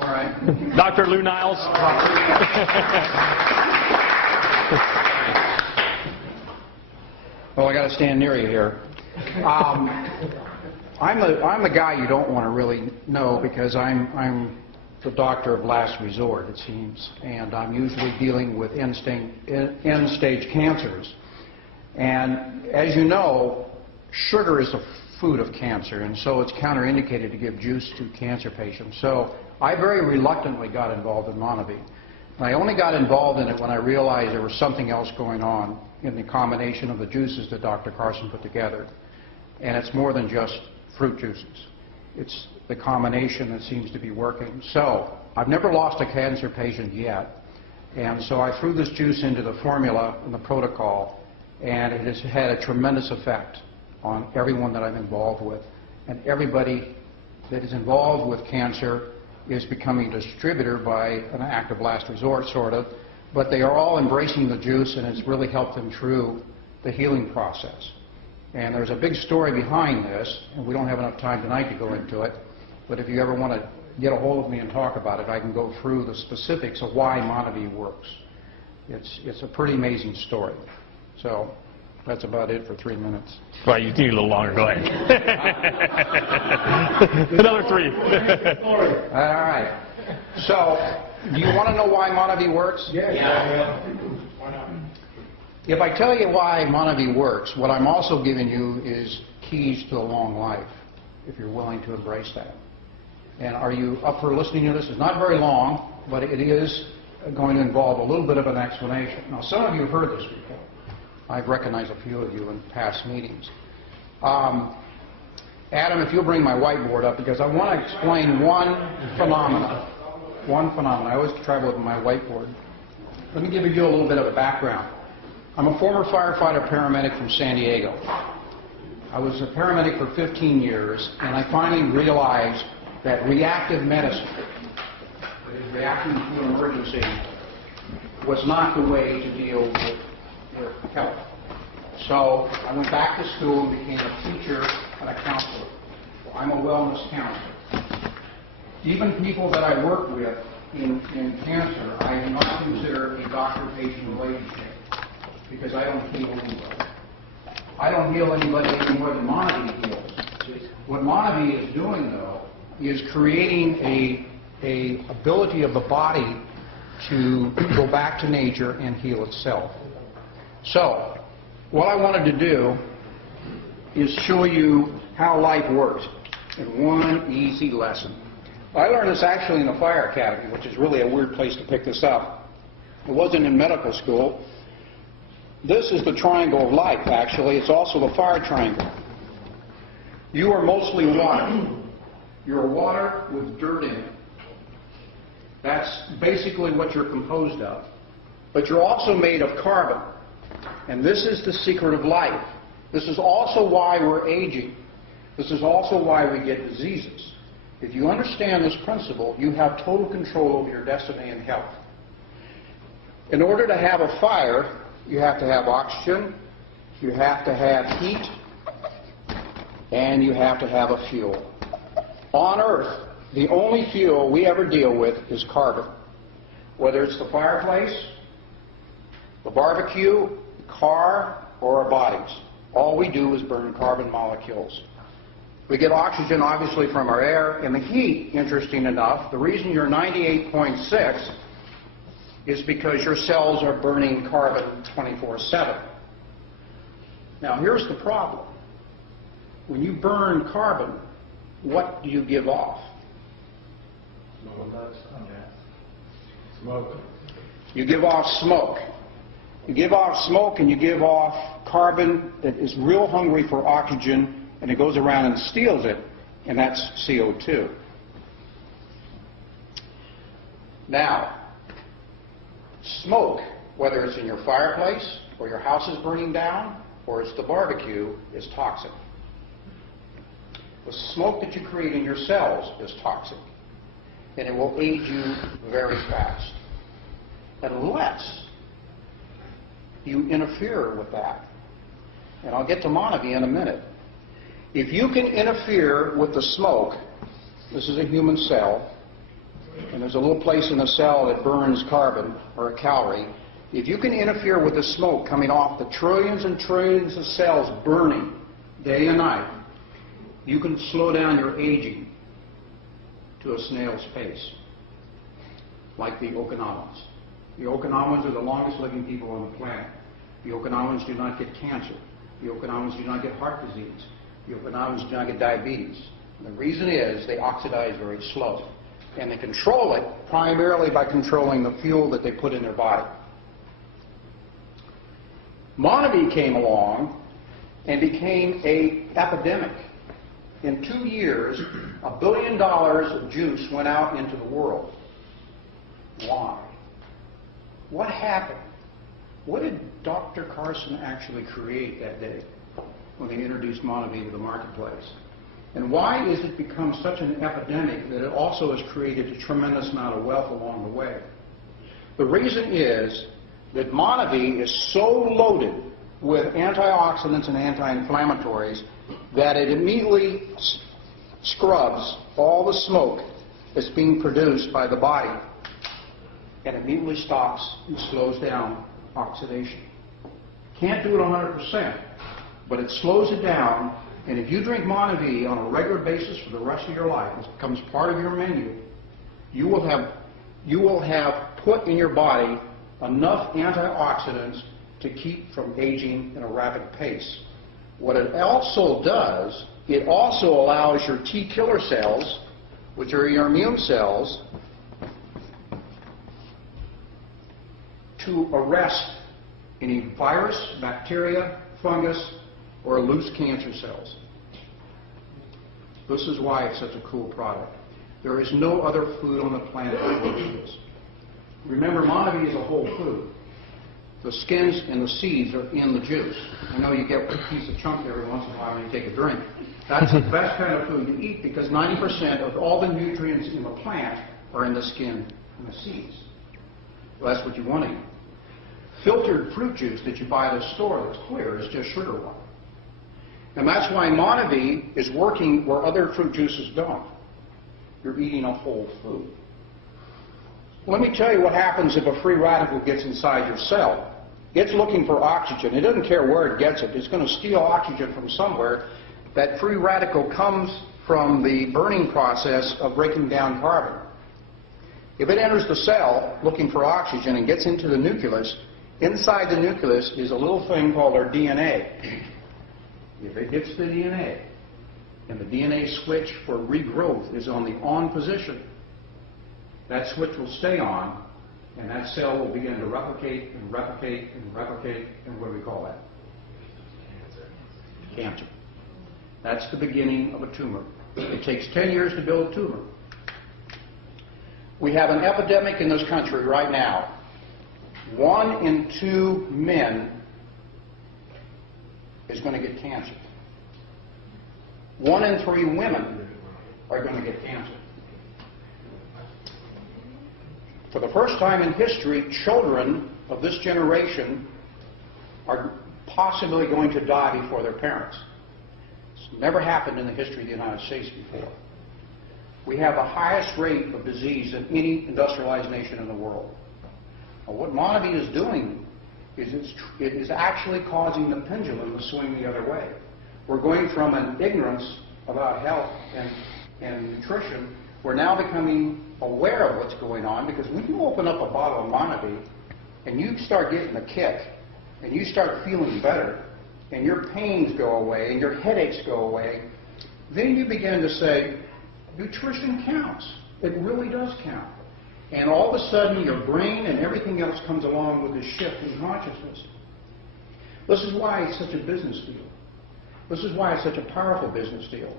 All right. Dr. Lou Niles. Well, I got to stand near you here. I'm the guy you don't want to really know because I'm the doctor of last resort, it seems, and I'm usually dealing with end-stage cancers. And as you know, sugar is a food of cancer, and so it's counterindicated to give juice to cancer patients. So I very reluctantly got involved in Monavie. And I only got involved in it when I realized there was something else going on in the combination of the juices that Dr. Carson put together. And it's more than just fruit juices. It's the combination that seems to be working. So I've never lost a cancer patient yet. And so I threw this juice into the formula and the protocol, and it has had a tremendous effect on everyone that I'm involved with. And everybody that is involved with cancer is becoming a distributor by an act of last resort, sort of. But they are all embracing the juice, and it's really helped them through the healing process. And there's a big story behind this, and we don't have enough time tonight to go into it. But if you ever want to get a hold of me and talk about it, I can go through the specifics of why Monavie works. It's a pretty amazing story. So that's about it for 3 minutes. Well, you need a little longer. Go ahead. Another 3. All right. So, do you want to know why Monavie works? Yeah. Why not? If I tell you why Monavie works, what I'm also giving you is keys to a long life, if you're willing to embrace that. And are you up for listening to this? It's not very long, but it is going to involve a little bit of an explanation. Now, some of you have heard this before. I've recognized a few of you in past meetings. Adam, if you'll bring my whiteboard up, because I want to explain one phenomenon. I always travel with my whiteboard. Let me give you a little bit of a background. I'm a former firefighter paramedic from San Diego. I was a paramedic for 15 years, and I finally realized that reactive medicine, that is reacting to an emergency, was not the way to deal with health. So I went back to school and became a teacher and a counselor. So I'm a wellness counselor. Even people that I work with in cancer, I do not consider a doctor-patient relationship because I don't heal anybody. I don't heal anybody any more than Monavie heals. What Monavie is doing, though, is creating a ability of the body to go back to nature and heal itself. So, what I wanted to do is show you how life works in one easy lesson. I learned this actually in the fire academy, which is really a weird place to pick this up. It wasn't in medical school. This is the triangle of life, actually. It's also the fire triangle. You are mostly water. You're water with dirt in it. That's basically what you're composed of. But you're also made of carbon. And this is the secret of life. This is also why we're aging. This is also why we get diseases. If you understand this principle, you have total control over your destiny and health. In order to have a fire, you have to have oxygen, you have to have heat, and you have to have a fuel. On Earth, the only fuel we ever deal with is carbon. Whether it's the fireplace, the barbecue, the car, or our bodies. All we do is burn carbon molecules. We get oxygen, obviously, from our air, and the heat, interesting enough, the reason you're 98.6 is because your cells are burning carbon 24/7. Now, here's the problem. When you burn carbon, what do you give off? Smoke. You give off smoke. You give off smoke and you give off carbon that is real hungry for oxygen, and it goes around and steals it, and that's CO2. Now, smoke, whether it's in your fireplace or your house is burning down or it's the barbecue, is toxic. The smoke that you create in your cells is toxic, and it will age you very fast unless you interfere with that. And I'll get to Monavie in a minute. If you can interfere with the smoke, this is a human cell, and there's a little place in the cell that burns carbon or a calorie. If you can interfere with the smoke coming off the trillions and trillions of cells burning day and night, you can slow down your aging to a snail's pace, like the Okinawans. The Okinawans are the longest living people on the planet. The Okinawans do not get cancer. The Okinawans do not get heart disease. The Okinawans do not get diabetes. And the reason is they oxidize very slow. And they control it primarily by controlling the fuel that they put in their body. Monavie came along and became an epidemic. In 2 years, $1 billion of juice went out into the world. Why? What happened? What did Dr. Carson actually create that day when they introduced Monavie to the marketplace? And why has it become such an epidemic that it also has created a tremendous amount of wealth along the way? The reason is that Monavie is so loaded with antioxidants and anti-inflammatories that it immediately scrubs all the smoke that's being produced by the body and immediately stops and slows down oxidation. Can't do it 100%, but it slows it down, and if you drink Monavie on a regular basis for the rest of your life, it becomes part of your menu, you will have put in your body enough antioxidants to keep from aging in a rapid pace. What it also does, it also allows your T killer cells, which are your immune cells, to arrest any virus, bacteria, fungus, or loose cancer cells. This is why it's such a cool product. There is no other food on the planet that works this. Remember, Monavie is a whole food. The skins and the seeds are in the juice. I know you get a piece of chunk every once in a while when you take a drink. That's the best kind of food to eat because 90% of all the nutrients in the plant are in the skin and the seeds. Well, that's what you want to eat. Filtered fruit juice that you buy at the store that's clear is just sugar water. And that's why Monavie is working where other fruit juices don't. You're eating a whole food. Let me tell you what happens if a free radical gets inside your cell. It's looking for oxygen. It doesn't care where it gets it. It's going to steal oxygen from somewhere. That free radical comes from the burning process of breaking down carbon. If it enters the cell looking for oxygen and gets into the nucleus, inside the nucleus is a little thing called our DNA. If it hits the DNA, and the DNA switch for regrowth is on the on position, that switch will stay on, and that cell will begin to replicate and replicate and replicate, and what do we call that? Cancer. That's the beginning of a tumor. It takes 10 years to build a tumor. We have an epidemic in this country right now. 1 in 2 men is going to get cancer. 1 in 3 women are going to get cancer. For the first time in history, children of this generation are possibly going to die before their parents. It's never happened in the history of the United States before. We have the highest rate of disease in any industrialized nation in the world. Now, what Monavie is doing is it is actually causing the pendulum to swing the other way. We're going from an ignorance about health and nutrition. We're now becoming aware of what's going on, because when you open up a bottle of Monavie and you start getting a kick and you start feeling better and your pains go away and your headaches go away, then you begin to say, nutrition counts. It really does count. And all of a sudden your brain and everything else comes along with this shift in consciousness. This is why it's such a business deal. This is why it's such a powerful business deal.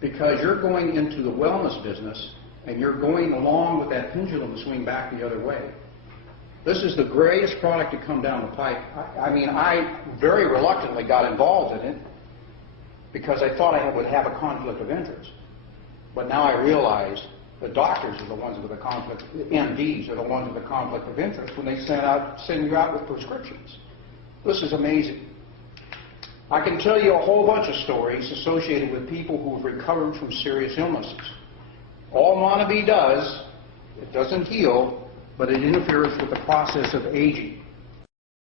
Because you're going into the wellness business and you're going along with that pendulum to swing back the other way. This is the greatest product to come down the pipe. I very reluctantly got involved in it because I thought I would have a conflict of interest. But now I realize the doctors are the ones with the conflict, the MDs are the ones with the conflict of interest when they send you out with prescriptions. This is amazing. I can tell you a whole bunch of stories associated with people who have recovered from serious illnesses. All Monavie does It doesn't heal, but it interferes with the process of aging.